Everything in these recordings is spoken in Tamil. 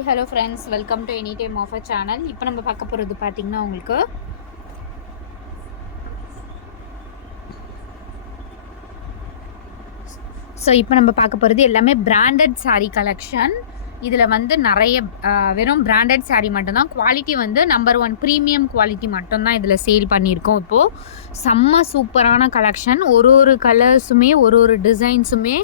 Hi hello friends, welcome to any time offer channel. இப்போ நம்ம பார்க்க போகிறது பார்த்தீங்கன்னா உங்களுக்கு இப்போ நம்ம பார்க்க போகிறது எல்லாமே பிராண்டட் saree கலெக்ஷன். இதில் வந்து நிறைய வெறும் பிராண்டட் saree மட்டும்தான். குவாலிட்டி வந்து நம்பர் 1 ப்ரீமியம் குவாலிட்டி மட்டும்தான் இதில் சேல் பண்ணியிருக்கோம். இப்போது செம்ம சூப்பரான கலெக்ஷன். ஒரு கலர்ஸுமே ஒரு டிசைன்ஸுமே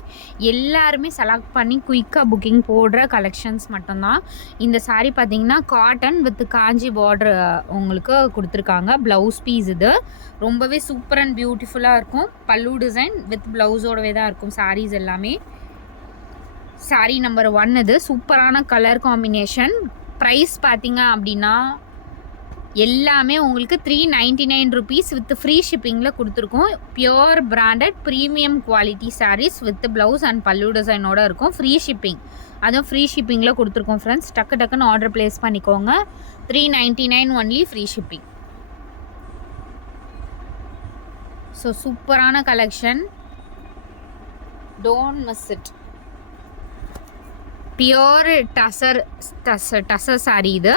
எல்லாருமே செலக்ட் பண்ணி குயிக்காக புக்கிங் போடுற கலெக்ஷன்ஸ் மட்டும்தான். இந்த saree பார்த்திங்கன்னா காட்டன் வித் காஞ்சி பார்டர் உங்களுக்கு கொடுத்துருக்காங்க. ப்ளவுஸ் பீஸ் இது ரொம்பவே சூப்பர் அண்ட் பியூட்டிஃபுல்லாக இருக்கும். பல்லு டிசைன் வித் ப்ளவுஸோடவே தான் இருக்கும் சாரீஸ் எல்லாமே. சாரீ நம்பர் 1 இது. சூப்பரான கலர் காம்பினேஷன். ப்ரைஸ் பார்த்தீங்க அப்படின்னா எல்லாமே உங்களுக்கு 399 rupees வித் ஃப்ரீ ஷிப்பிங்கில் கொடுத்துருக்கோம். Pure branded premium quality saris with blouse and pallu டிசைனோட இருக்கும். ஃப்ரீ ஷிப்பிங், அதுவும் ஃப்ரீ ஷிப்பிங்கில் கொடுத்துருக்கோம் ஃப்ரெண்ட்ஸ். டக்குன்னு ஆர்டர் ப்ளேஸ் பண்ணிக்கோங்க. 399 ஒன்லி ஃப்ரீ ஷிப்பிங். ஸோ சூப்பரான collection, don't miss it. Pure tussar sari இது.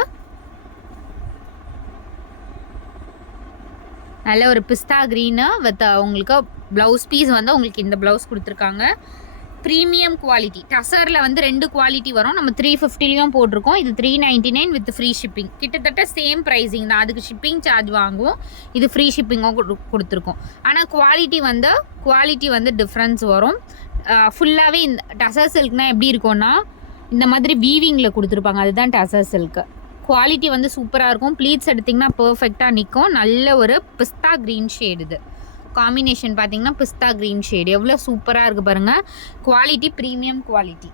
நல்ல ஒரு பிஸ்தா க்ரீனு வித் உங்களுக்கு ப்ளவுஸ் பீஸ் வந்து உங்களுக்கு இந்த ப்ளவுஸ் கொடுத்துருக்காங்க. Premium quality. டசரில் வந்து 2 குவாலிட்டி வரும். நம்ம 350லையும் போட்டிருக்கோம். இது 399 வித் ஃப்ரீ ஷிப்பிங். கிட்டத்தட்ட சேம் ப்ரைஸிங் தான். அதுக்கு ஷிப்பிங் சார்ஜ் வாங்குவோம், இது ஃப்ரீ ஷிப்பிங்கும் கொடுத்துருக்கோம். ஆனால் குவாலிட்டி வந்து டிஃப்ரென்ஸ் வரும். ஃபுல்லாகவே இந்த டசர் சில்க்னால் எப்படி இருக்கும்னா இந்த மாதிரி வீவிங்கில் கொடுத்துருப்பாங்க. அதுதான் டசர் சில்க்கு. குவாலிட்டி வந்து சூப்பராக இருக்கும். ப்ளீட்ஸ் எடுத்திங்கன்னா பர்ஃபெக்டாக நிற்கும். நல்ல ஒரு பிஸ்தா க்ரீன் ஷேடு இது. காம்பினேஷன் பார்த்தீங்கன்னா பிஸ்தா க்ரீன் ஷேடு எவ்வளோ சூப்பராக இருக்குது பாருங்கள். Quality premium quality.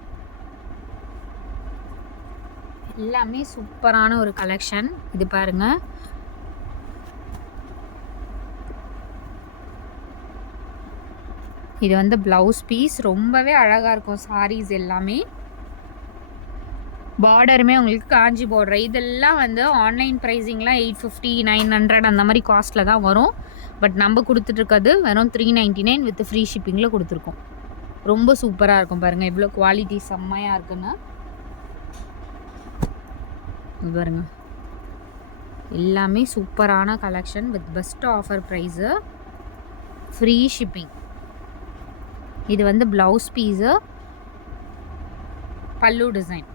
எல்லாமே சூப்பரான ஒரு கலெக்ஷன். இது பாருங்கள். இது வந்து ப்ளவுஸ் பீஸ். ரொம்பவே அழகாக இருக்கும் சாரீஸ் எல்லாமே. பார்டருமே உங்களுக்கு காஞ்சி பார்டர். இதெல்லாம் வந்து ஆன்லைன் ப்ரைஸிங்லாம் 850 900 அந்த மாதிரி காஸ்ட்டில் தான் வரும். பட் நம்ம கொடுத்துட்ருக்கிறது வெறும் 399 வித் ஃப்ரீ ஷிப்பிங்கில் கொடுத்துருக்கோம். ரொம்ப சூப்பராக இருக்கும் பாருங்கள், எவ்வளோ குவாலிட்டி செம்மையாக இருக்குன்னு பாருங்க. எல்லாமே சூப்பரான collection with best offer price, free shipping. இது வந்து ப்ளவுஸ் பீஸு, பல்லு டிசைன்.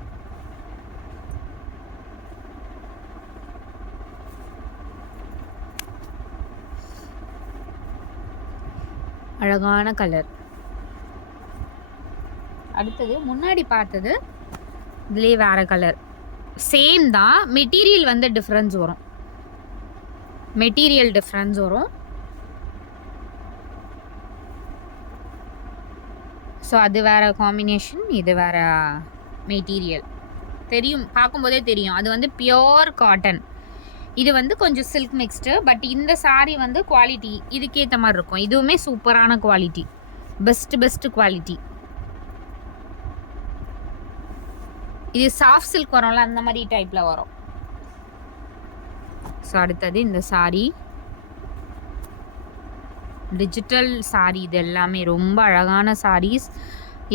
அழகான கலர். அடுத்தது முன்னாடி பார்த்தது இதுலேயே வேறு கலர். சேம் தான், மெட்டீரியல் வந்து டிஃப்ரென்ஸ் வரும். ஸோ அது வேறு காம்பினேஷன், இது வேறு மெட்டீரியல். தெரியும், பார்க்கும்போதே தெரியும். அது வந்து பியோர் காட்டன், இது வந்து கொஞ்சம் சில்க் மிக்ஸ்டு. பட் இந்த சாரீ வந்து குவாலிட்டி இதுக்கேற்ற மாதிரி இருக்கும். இதுவுமே சூப்பரான குவாலிட்டி, பெஸ்ட் குவாலிட்டி. இது சாஃப்ட் சில்க் வரும்ல, அந்த மாதிரி டைப்பில் வரும். ஸோ அடுத்தது இந்த சாரீ டிஜிட்டல் சாரீ. இது எல்லாமே ரொம்ப அழகான சாரீஸ்.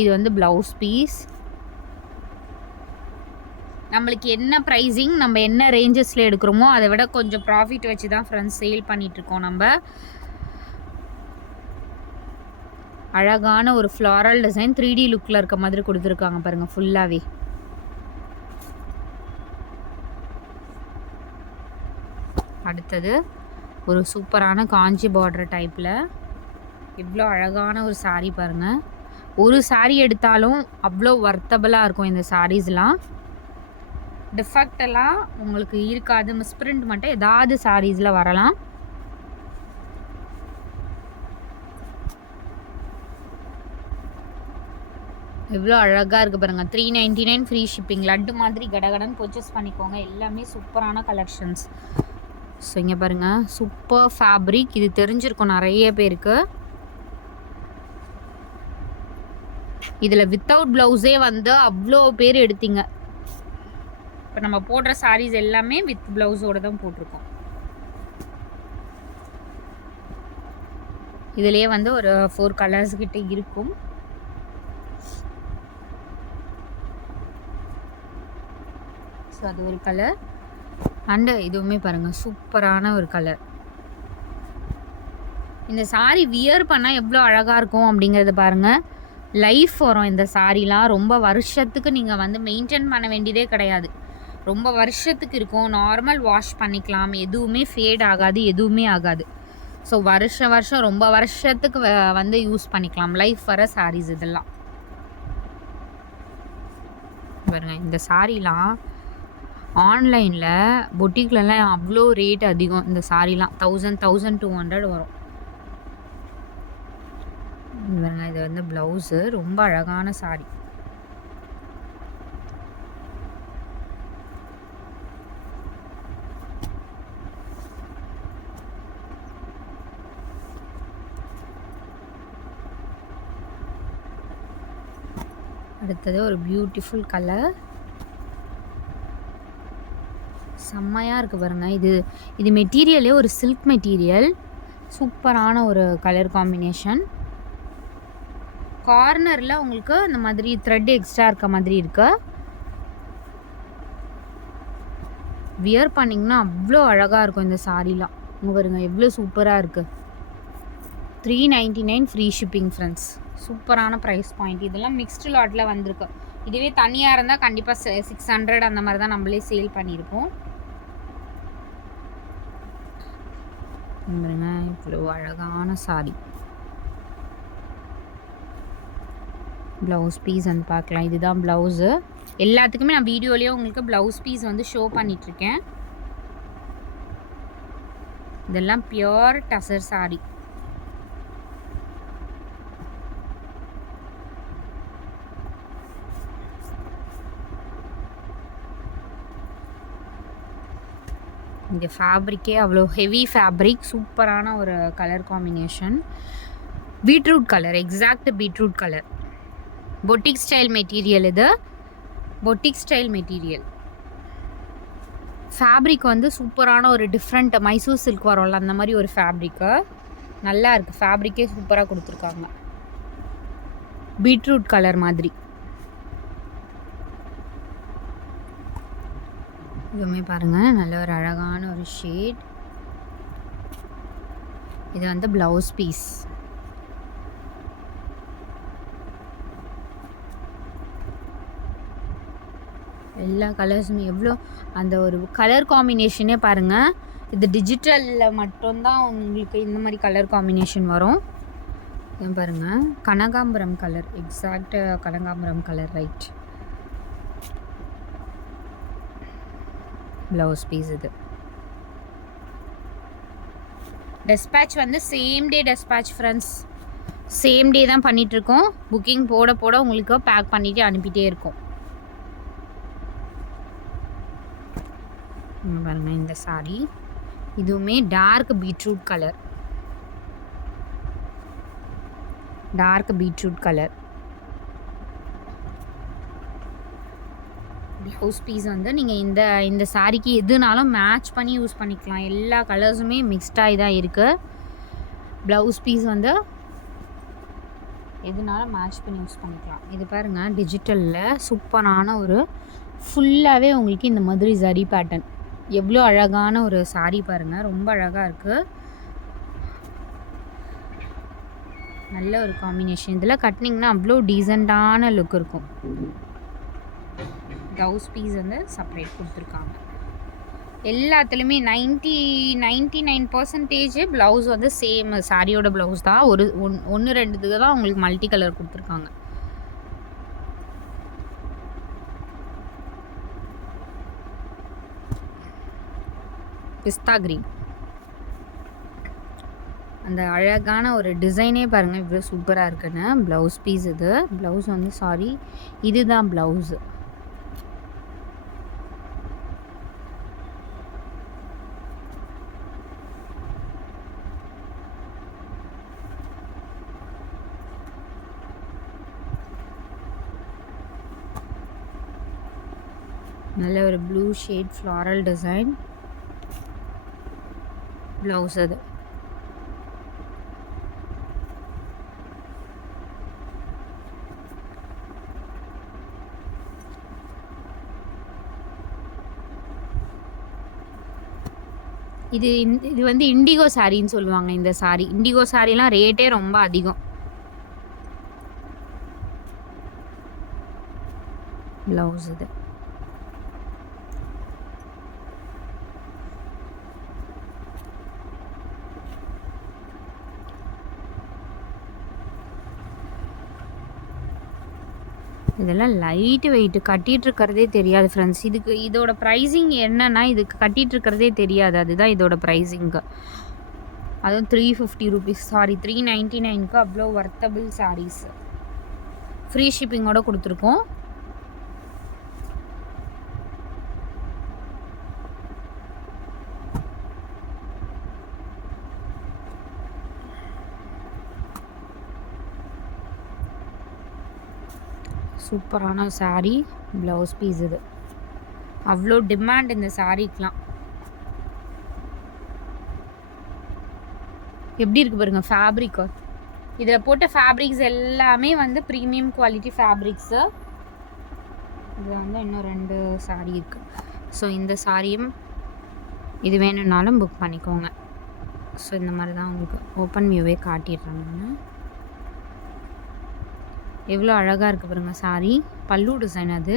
இது வந்து ப்ளவுஸ் பீஸ். நம்மளுக்கு என்ன ப்ரைஸிங், நம்ம என்ன ரேஞ்சஸில் எடுக்கிறோமோ அதை விட கொஞ்சம் ப்ராஃபிட் வச்சு தான் ஃப்ரெண்ட்ஸ் சேல் பண்ணிகிட்ருக்கோம் நம்ம. அழகான ஒரு ஃப்ளாரல் டிசைன் 3D லுக்கில் இருக்க மாதிரி கொடுத்துருக்காங்க பாருங்கள் ஃபுல்லாகவே. அடுத்தது ஒரு சூப்பரான காஞ்சி பார்டர் டைப்பில் எவ்வளோ அழகான ஒரு சாரீ பாருங்கள். ஒரு சாரீ எடுத்தாலும் அவ்வளோ வர்த்தபுளாக இருக்கும் இந்த சாரீஸ்லாம். டிஃபெக்டெல்லாம் உங்களுக்கு இருக்காது. மிஸ்பிரிண்ட் மட்டும் ஏதாவது சாரீஸில் வரலாம். எவ்வளோ அழகாக இருக்குது பாருங்கள். 399 ஃப்ரீ ஷிப்பிங். லட்டு மாதிரி கடகடன் பர்ச்சேஸ் பண்ணிக்கோங்க. எல்லாமே சூப்பரான கலெக்ஷன்ஸ். ஸோ இங்கே பாருங்கள், சூப்பர் ஃபேப்ரிக். இது தெரிஞ்சிருக்கும் நிறைய பேருக்கு. இதில் வித்தவுட் ப்ளவுஸே வந்து அவ்வளோ பேர் எடுத்தீங்க. இப்போ நம்ம போடுற சாரீஸ் எல்லாமே வித் ப்ளவுஸோடு தான் போட்டிருக்கோம். இதுலேயே வந்து ஒரு 4 கலர்ஸ் கிட்ட இருக்கும். ஸோ அது ஒரு கலர். அண்டு இதுவுமே பாருங்கள் சூப்பரான ஒரு கலர். இந்த சாரீ வியர் பண்ணால் எவ்வளோ அழகாக இருக்கும் அப்படிங்கிறத பாருங்கள். லைஃப் வரும் இந்த சாரீலாம். ரொம்ப வருஷத்துக்கு நீங்கள் வந்து மெயின்டைன் பண்ண வேண்டியதே கிடையாது. ரொம்ப வருஷத்துக்கு இருக்கும். நார்மல் வாஷ் பண்ணிக்கலாம். எதுவுமே ஃபேட் ஆகாது, எதுவுமே ஆகாது. ஸோ வருஷம் ரொம்ப வருஷத்துக்கு வந்து யூஸ் பண்ணிக்கலாம். லைஃப் வர சாரீஸ் இதெல்லாம் பாருங்கள். இந்த சாரீலாம் ஆன்லைனில் பொட்டிக்லலாம் அவ்வளோ ரேட் அதிகம். இந்த சாரீலாம் 1200 வரும். பாருங்கள், இது வந்து ப்ளவுஸு. ரொம்ப அழகான சாரீ. அடுத்தது ஒரு பியூட்டிஃபுல் கலர். செம்மையாக இருக்குது பாருங்கள். இது மெட்டீரியலே ஒரு சில்க் மெட்டீரியல். சூப்பரான ஒரு கலர் காம்பினேஷன். கார்னரில் உங்களுக்கு இந்த மாதிரி த்ரெட் எக்ஸ்ட்ரா இருக்க மாதிரி இருக்கு. வியர் பண்ணிங்கன்னா அவ்வளோ அழகாக இருக்கும் இந்த சாரீலாம். இங்கே பாருங்கள் எவ்வளோ சூப்பராக இருக்குது. 399 ஃப்ரீ ஷிப்பிங் ஃப்ரெண்ட்ஸ். சூப்பரான ப்ரைஸ் பாயிண்ட். இதெல்லாம் மிக்ஸ்டு லாட்டில் வந்திருக்கு. இதுவே தனியாக இருந்தால் கண்டிப்பாக 600 அந்த மாதிரி தான் நம்மளே சேல் பண்ணியிருப்போம். இவ்வளோ அழகான சாரி. ப்ளவுஸ் பீஸ் வந்து பார்க்கலாம். இதுதான் ப்ளவுஸு. எல்லாத்துக்குமே நான் வீடியோலேயே உங்களுக்கு ப்ளவுஸ் பீஸ் வந்து ஷோ பண்ணிகிட்ருக்கேன். இதெல்லாம் பியோர் டசர் சாரி. இங்கே ஃபேப்ரிக்கே அவ்வளோ ஹெவி ஃபேப்ரிக். சூப்பரான ஒரு colour combination. Beetroot colour, exact beetroot colour. Boutique style material. இது பொட்டிக் ஸ்டைல் மெட்டீரியல். ஃபேப்ரிக் வந்து சூப்பரான ஒரு டிஃப்ரெண்ட் மைசூர் சில்க் வரும்ல அந்த மாதிரி ஒரு ஃபேப்ரிக்கு. நல்லா இருக்குது. ஃபேப்ரிக்கே சூப்பராக கொடுத்துருக்காங்க. பீட்ரூட் கலர் மாதிரி. இதுவுமே பாருங்கள் நல்ல ஒரு அழகான ஒரு ஷேட். இது வந்து ப்ளவுஸ் பீஸ். எல்லா கலர்ஸுமே எவ்வளோ அந்த ஒரு கலர் காம்பினேஷனே பாருங்கள். இது டிஜிட்டலில் மட்டும்தான் உங்களுக்கு இந்த மாதிரி கலர் காம்பினேஷன் வரும். இது பாருங்கள் கனகாம்பரம் கலர். எக்ஸாக்ட் கனகாம்பரம் கலர். ரைட். Blouse piece. இது டெஸ்பேட்ச் வந்து same day despatch friends. Same day தான் பண்ணிகிட்ருக்கோம். புக்கிங் போட போட உங்களுக்கு பேக் பண்ணிவிட்டு அனுப்பிட்டே இருக்கோம். பாருங்கள் இந்த சாரி. இதுவுமே dark beetroot colour. Dark beetroot colour. Blouse piece வந்து நீங்கள் இந்த சாரிக்கு எதுனாலும் மேட்ச் பண்ணி யூஸ் பண்ணிக்கலாம். எல்லா கலர்ஸுமே மிக்ஸ்டாகி தான் இருக்குது. ப்ளவுஸ் பீஸ் வந்து எதுனாலும் மேட்ச் பண்ணி யூஸ் பண்ணிக்கலாம். இது பாருங்கள் டிஜிட்டலில் சூப்பரான ஒரு ஃபுல்லாகவே உங்களுக்கு இந்த மாதிரி ஜரி பேட்டர்ன். எவ்வளோ அழகான ஒரு சாரி பாருங்கள். ரொம்ப அழகாக இருக்குது. நல்ல ஒரு காம்பினேஷன். இதில் கட்டினிங்கன்னா அவ்வளோ டீசெண்டான லுக் இருக்கும். ப்ளவுஸ் பீஸ் வந்து செப்பரேட் கொடுத்துருக்காங்க. எல்லாத்துலேயுமே 99% ப்ளவுஸ் வந்து சேம் சாரியோட ப்ளவுஸ் தான். ஒன்று ரெண்டுத்துக்கு தான் உங்களுக்கு மல்டி கலர் கொடுத்துருக்காங்க. பிஸ்தா கிரீன். அந்த அழகான ஒரு டிசைனே பாருங்கள் இவ்வளோ சூப்பராக இருக்குன்னு. Blouse piece. இது ப்ளவுஸ் வந்து சாரி இதுதான் ப்ளவுஸு. நல்ல ஒரு blue shade floral design. Blouse. அது இது வந்து இண்டிகோ சாரின்னு சொல்லுவாங்க. இந்த சாரி இண்டிகோ சாரிலாம் ரேட்டே ரொம்ப அதிகம். ப்ளவுஸ் இது. இதெல்லாம் லைட் வெயிட் கட்டிட்டு இருக்கிறதே தெரியாது ஃப்ரெண்ட்ஸ். இதோட ப்ரைஸிங் என்னன்னா, இதுக்கு கட்டிட்டு இருக்கிறதே தெரியாது. அதுதான் இதோட ப்ரைஸிங்கு. அதுவும் 350 ரூபீஸ், சாரி 399க்கு அவ்வளோ வர்த்தபிள் சாரீஸ். ஃப்ரீ ஷிப்பிங்கோட கொடுத்துருக்கோம். சூப்பரான சாரீ, ப்ளவுஸ் பீஸ் இது. அவ்வளோ டிமாண்ட் இந்த சாரீக்கெலாம். எப்படி இருக்குது பாருங்கள் ஃபேப்ரிக்கு. இதில் போட்ட ஃபேப்ரிக்ஸ் எல்லாமே வந்து ப்ரீமியம் குவாலிட்டி ஃபேப்ரிக்ஸு. இதில் வந்து இன்னும் 2 சாரீ இருக்குது. ஸோ இந்த சாரியும் இது வேணும்னாலும் புக் பண்ணிக்கோங்க. ஸோ இந்த மாதிரி தான் உங்களுக்கு ஓப்பன் வியூவே காட்டிடுறேன் நான். எவ்வளோ அழகாக இருக்குது பாருங்கள் சாரீ. பல்லு டிசைன் அது.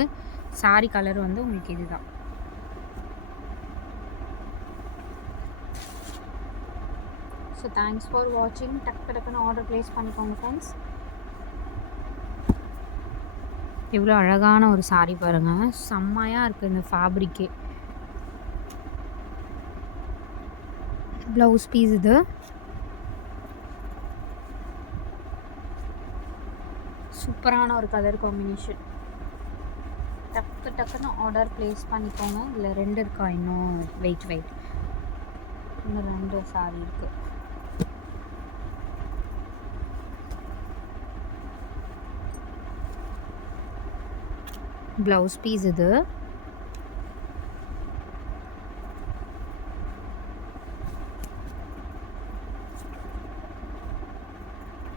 சாரீ கலர் வந்து உங்களுக்கு இதுதான். ஸோ தேங்க்ஸ் ஃபார் வாட்சிங். டக்குன்னு ஆர்டர் ப்ளேஸ் பண்ணிக்கோங்க ஃப்ரெண்ட்ஸ். எவ்வளோ அழகான ஒரு சாரீ பாருங்கள். செம்மையாக இருக்குது இந்த ஃபேப்ரிக்கே. ப்ளவுஸ் பீஸ் இது. சூப்பரான ஒரு கலர் காம்பினேஷன். டக்குன்னு ஆர்டர் ப்ளேஸ் பண்ணிக்கோங்க. இதில் 2 இருக்கா இன்னும்? வெயிட் இன்னும் 2 சாரீ இருக்குது. ப்ளவுஸ் பீஸ் இது.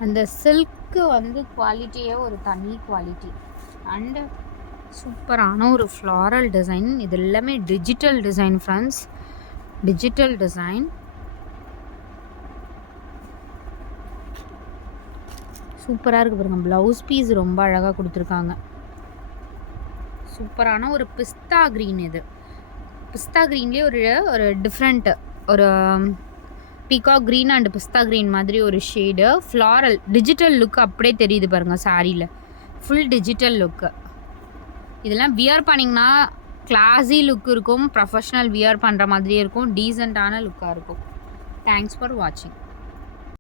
அந்த சில்க்கு வந்து குவாலிட்டியே ஒரு தனி குவாலிட்டி. அண்டு சூப்பரான ஒரு ஃப்ளாரல் டிசைன். இது எல்லாமே digital design friends. Digital design சூப்பராக இருக்குது பாருங்கள். ப்ளவுஸ் பீஸ் ரொம்ப அழகாக கொடுத்துருக்காங்க. சூப்பரான ஒரு பிஸ்தா க்ரீன். இது பிஸ்தா க்ரீன்லேயே ஒரு டிஃப்ரெண்ட்டு ஒரு பீகாக் க்ரீன் அண்ட் பிஸ்தா க்ரீன் மாதிரி ஒரு ஷேடு. ஃப்ளாரல் டிஜிட்டல் லுக் அப்படியே தெரியுது பாருங்கள் சாரியில். ஃபுல் டிஜிட்டல் லுக்கு. இதெல்லாம் வியர் பண்ணிங்கன்னா கிளாஸி லுக் இருக்கும். ப்ரொஃபஷ்னல் வியர் பண்ணுற மாதிரியே இருக்கும். டீசெண்டான லுக்காக இருக்கும். தேங்க்ஸ் ஃபார் வாட்சிங்.